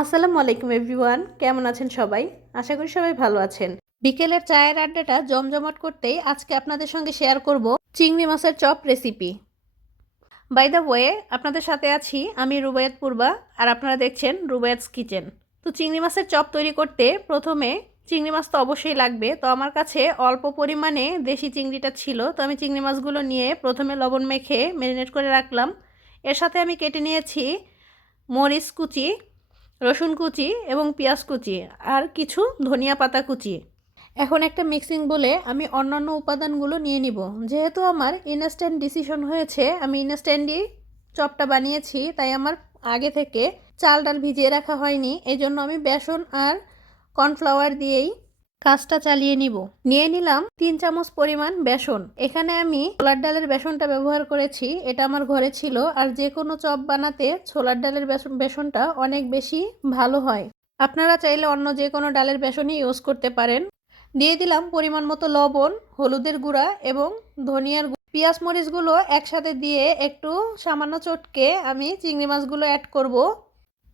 আসসালামু আলাইকুম এভরিওয়ান, কেমন আছেন সবাই? আশা করি সবাই ভালো আছেন। বিকেলের চায়ের আড্ডাটা জমজমাট করতেই আজকে আপনাদের সঙ্গে শেয়ার করব চিংড়ি মাছের chop recipe. By the way, আপনাদের সাথে আছি আমি রুবায়াত পূর্বা, আর আপনারা দেখছেন রুবায়াতস কিচেন। তো চিংড়ি মাছের চপ তৈরি করতে প্রথমে চিংড়ি মাছ তো অবশ্যই লাগবে। তো আমার কাছে অল্প পরিমাণে দেশি চিংড়িটা ছিল, তো আমি চিংড়ি মাছগুলো নিয়ে প্রথমে লবণ মেখে ম্যারিনেট করে রাখলাম। এর সাথে আমি কেটে নিয়েছি মরিচ কুচি, রসুন কুচি এবং পেঁয়াজ কুচি, আর কিছু ধনিয়া পাতা কুচি। এখন একটা মিক্সিং বলে আমি অন্যান্য উপাদানগুলো নিয়ে নিব। যেহেতু আমার ইনস্ট্যান্ট ডিসিশন হয়েছে, আমি ইনস্ট্যান্টই চপটা বানিয়েছি, তাই আমার আগে থেকে চাল ডাল ভিজিয়ে রাখা হয়নি। এই জন্য আমি বেসন আর কর্নফ্লাওয়ার দিয়েই কাজটা চালিয়ে নিব। নিয়ে নিলাম 3 চামচ পরিমাণ বেসন। এখানে আমি ছোলার ডালের বেসনটা ব্যবহার করেছি, এটা আমার ঘরে ছিল। আর যে কোনো চপ বানাতে ছোলার ডালের বেসনটা অনেক বেশি ভালো হয়। আপনারা চাইলে অন্য যে কোনো ডালের বেসনই ইউজ করতে পারেন। দিয়ে দিলাম পরিমাণ মতো লবণ, হলুদের গুঁড়া এবং ধনিয়ার গুঁড়া। পেঁয়াজ মরিচগুলো একসাথে দিয়ে একটু সামান্য চটকে আমি চিংড়ি মাছগুলো অ্যাড করব।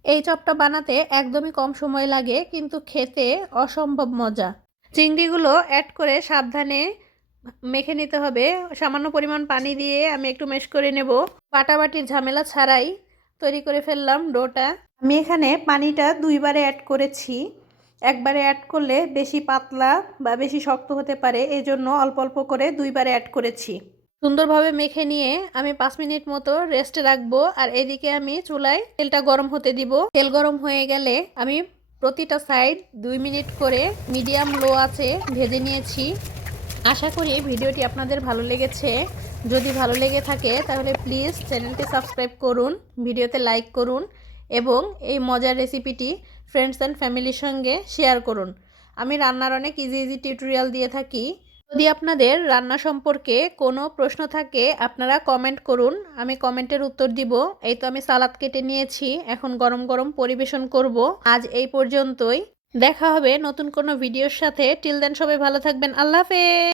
এই চপটা বানাতে একদমই কম সময় লাগে, কিন্তু খেতে অসম্ভব মজা। চিংড়িগুলো অ্যাড করে সাবধানে মেখে নিতে হবে। সামান্য পরিমাণ পানি দিয়ে আমি একটু ম্যাশ করে নেব। বাটাবাটির ঝামেলা ছাড়াই তৈরি করে ফেললাম ডোটা। আমি এখানে পানিটা 2 বারে অ্যাড করেছি। একবারে অ্যাড করলে বেশি পাতলা বা বেশি শক্ত হতে পারে, এই জন্য অল্প অল্প করে 2 বারে অ্যাড করেছি। সুন্দরভাবে মেখে নিয়ে আমি 5 মিনিট মতো রেস্টে রাখবো। আর এদিকে আমি চুলায় তেলটা গরম হতে দিব। তেল গরম হয়ে গেলে আমি প্রতিটা সাইড 2 মিনিট করে মিডিয়াম লো আঁচে ভেজে নিয়েছি। আশা করি ভিডিওটি আপনাদের ভালো লেগেছে। যদি ভালো লেগে থাকে তাহলে প্লিজ চ্যানেলটি সাবস্ক্রাইব করুন, ভিডিওতে লাইক করুন এবং এই মজার রেসিপিটি ফ্রেন্ডস অ্যান্ড ফ্যামিলির সঙ্গে শেয়ার করুন। আমি রান্নার অনেক ইজি টিউটোরিয়াল দিয়ে থাকি। যদি আপনাদের রান্না সম্পর্কে কোনো প্রশ্ন থাকে আপনারা কমেন্ট করুন, আমি কমেন্টের উত্তর দিব। এই তো আমি সালাদ কেটে নিয়েছি, এখন গরম গরম পরিবেশন করব। আজ এই পর্যন্তই, দেখা হবে নতুন কোনো ভিডিওর সাথে। টিল দেন সবাই ভালো থাকবেন। আল্লাহ হাফেজ।